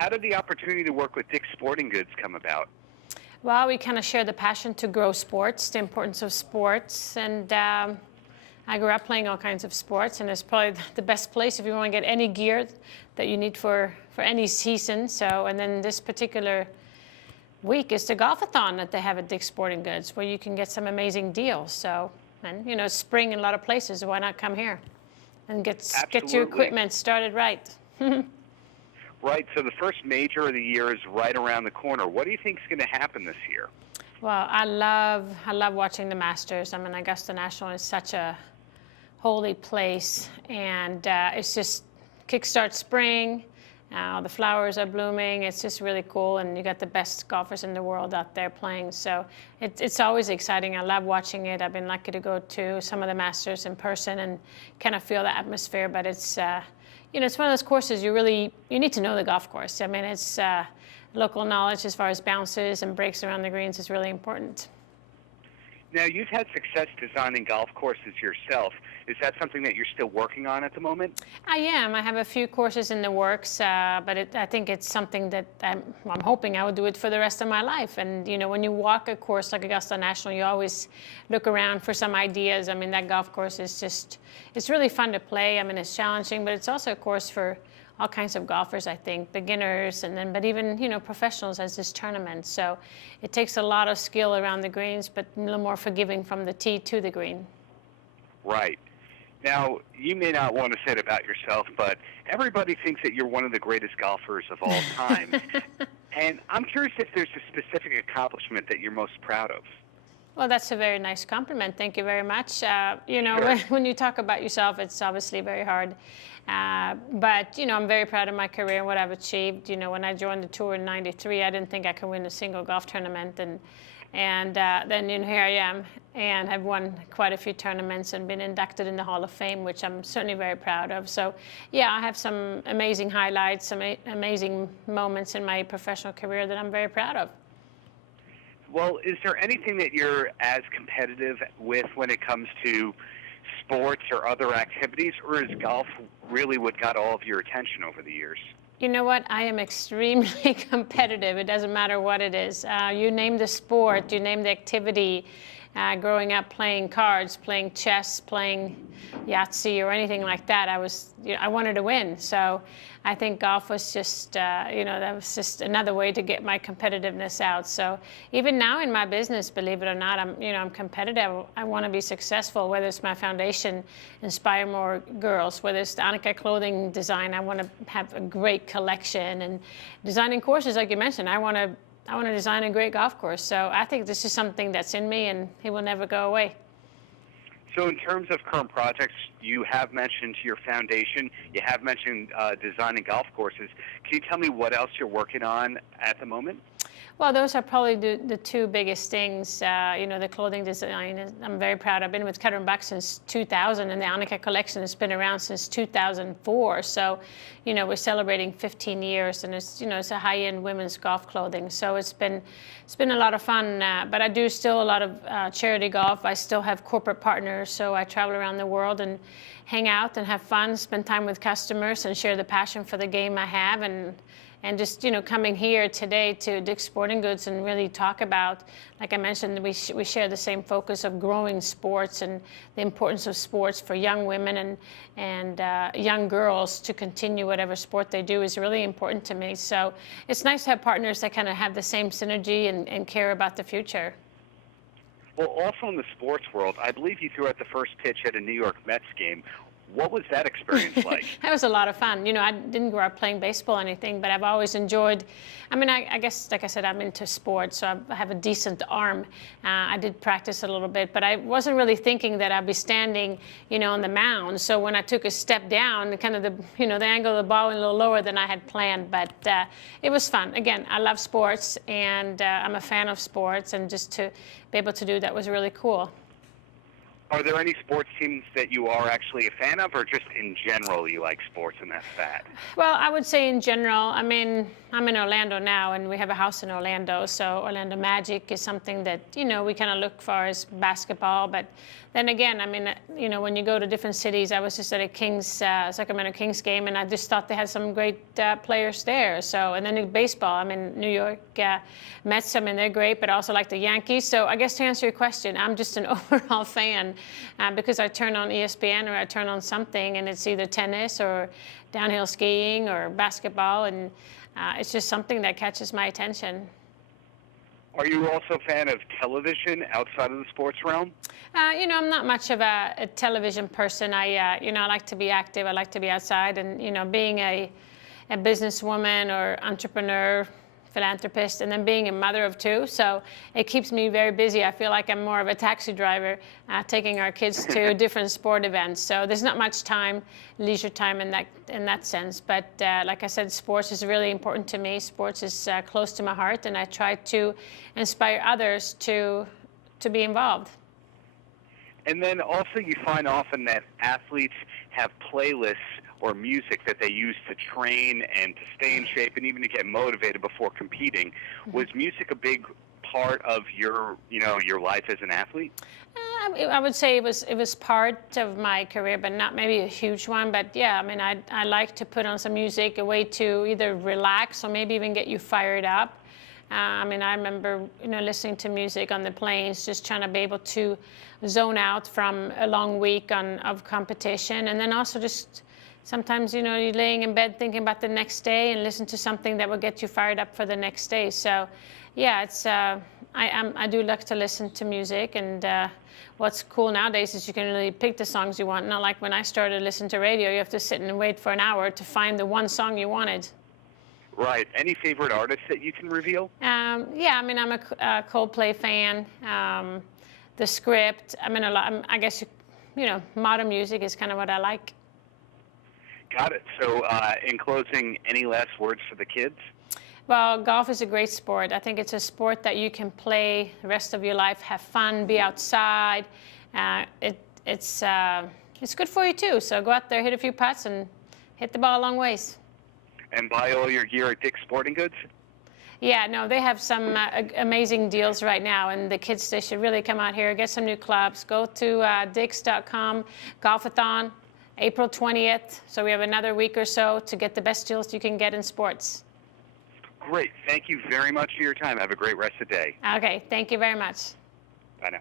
how did the opportunity to work with Dick's Sporting Goods come about? Well, we kind of share the passion to grow sports, the importance of sports, and I grew up playing all kinds of sports, and it's probably the best place if you want to get any gear that you need for any season. So, and then this particular week is the golf-a-thon that they have at Dick's Sporting Goods, where you can get some amazing deals. So, and you know, it's spring in a lot of places, so why not come here and get your equipment started right? Right, so the first major of the year is right around the corner. What do you think is going to happen this year? Well, I love watching the Masters. I mean, Augusta National is such a holy place, and it's just kickstart spring. The flowers are blooming. It's just really cool, and you got the best golfers in the world out there playing. So it's always exciting. I love watching it. I've been lucky to go to some of the Masters in person and kind of feel the atmosphere. But it's you know, it's one of those courses you need to know the golf course. I mean, it's local knowledge as far as bounces and breaks around the greens is really important. Now, you've had success designing golf courses yourself. Is that something that you're still working on at the moment? I am. I have a few courses in the works, but I think it's something that I'm hoping I will do it for the rest of my life. And, you know, when you walk a course like Augusta National, you always look around for some ideas. I mean, that golf course is just, it's really fun to play. I mean, it's challenging, but it's also a course for all kinds of golfers, I think, beginners, but even, you know, professionals as this tournament. So it takes a lot of skill around the greens, but a little more forgiving from the tee to the green. Right. Now, you may not want to say it about yourself, but everybody thinks that you're one of the greatest golfers of all time. And I'm curious if there's a specific accomplishment that you're most proud of. Well, that's a very nice compliment. Thank you very much. You know, Sure. when you talk about yourself, it's obviously very hard. But, you know, I'm very proud of my career and what I've achieved. You know, when I joined the tour in '93, I didn't think I could win a single golf tournament. And then, you know, here I am and have won quite a few tournaments and been inducted in the Hall of Fame, which I'm certainly very proud of. So, yeah, I have some amazing highlights, some amazing moments in my professional career that I'm very proud of. Well, is there anything that you're as competitive with when it comes to sports or other activities, or is golf really what got all of your attention over the years? You know what? I am extremely competitive. It doesn't matter what it is. You name the sport, you name the activity. Growing up playing cards, playing chess, playing Yahtzee or anything like that, I wanted to win. So I think golf was just, you know, that was just another way to get my competitiveness out. So even now in my business, believe it or not, I'm competitive. I want to be successful, whether it's my foundation, Inspire More Girls, whether it's the Annika clothing design. I want to have a great collection, and designing courses, like you mentioned, I want to design a great golf course. So I think this is something that's in me, and it will never go away. So in terms of current projects, you have mentioned your foundation, you have mentioned designing golf courses. Can you tell me what else you're working on at the moment? Well, those are probably the two biggest things. You know, the clothing design, I'm very proud. I've been with Cutter & Buck since 2000, and the Annika collection has been around since 2004. So, you know, we're celebrating 15 years, and it's, you know, it's a high-end women's golf clothing. So it's been a lot of fun. But I do still a lot of charity golf. I still have corporate partners, so I travel around the world and hang out and have fun, spend time with customers, and share the passion for the game I have. And just, you know, coming here today to Dick's Sporting Goods and really talk about, like I mentioned, we share the same focus of growing sports and the importance of sports for young women and young girls to continue whatever sport they do is really important to me. So it's nice to have partners that kind of have the same synergy and care about the future. Well, also in the sports world, I believe you threw out the first pitch at a New York Mets game. What was that experience like? That was a lot of fun. You know, I didn't grow up playing baseball or anything, but I've always enjoyed, I mean, I guess, like I said, I'm into sports, so I have a decent arm. I did practice a little bit, but I wasn't really thinking that I'd be standing, you know, on the mound. So when I took a step down, kind of the, you know, the angle of the ball went a little lower than I had planned, but it was fun. Again, I love sports, and I'm a fan of sports, and just to be able to do that was really cool. Are there any sports teams that you are actually a fan of, or just in general you like sports and that's that? Well, I would say in general, I mean, I'm in Orlando now, and we have a house in Orlando. So Orlando Magic is something that, you know, we kind of look for as basketball. But then again, I mean, you know, when you go to different cities, I was just at a Sacramento Kings game, and I just thought they had some great players there. So, and then in baseball, I'm in New York, Mets, I mean, they're great, but I also like the Yankees. So I guess to answer your question, I'm just an overall fan because I turn on ESPN or I turn on something, and it's either tennis or downhill skiing or basketball, and it's just something that catches my attention. Are you also a fan of television outside of the sports realm? You know, I'm not much of a television person. You know, I like to be active. I like to be outside, and you know, being a businesswoman or entrepreneur, philanthropist, and then being a mother of two, so it keeps me very busy. I feel like I'm more of a taxi driver, taking our kids to different sport events. So there's not much time, leisure time in that sense. But like I said, sports is really important to me. Sports is close to my heart, and I try to inspire others to be involved. And then also you find often that athletes have playlists or music that they use to train and to stay in shape and even to get motivated before competing. Was music a big part of your life as an athlete? I would say it was part of my career, but not maybe a huge one. But yeah, I mean, I like to put on some music, a way to either relax or maybe even get you fired up. I mean, I remember, you know, listening to music on the planes, just trying to be able to zone out from a long week of competition, and then also just sometimes, you know, you're laying in bed thinking about the next day and listen to something that will get you fired up for the next day. So, yeah, it's I do like to listen to music, and what's cool nowadays is you can really pick the songs you want. Not like when I started listening to radio, you have to sit and wait for an hour to find the one song you wanted. Right. Any favorite artists that you can reveal? Yeah, I mean, I'm a Coldplay fan. The Script. I mean, I guess you know, modern music is kind of what I like. Got it. So in closing, any last words for the kids? Well, golf is a great sport. I think it's a sport that you can play the rest of your life, have fun, be outside. It's good for you too. So go out there, hit a few putts, and hit the ball a long ways. And buy all your gear at Dick's Sporting Goods? Yeah, no, they have some amazing deals right now, and the kids, they should really come out here, get some new clubs. Go to dicks.com, Golfathon, April 20th. So we have another week or so to get the best deals you can get in sports. Great. Thank you very much for your time. Have a great rest of the day. Okay. Thank you very much. Bye now.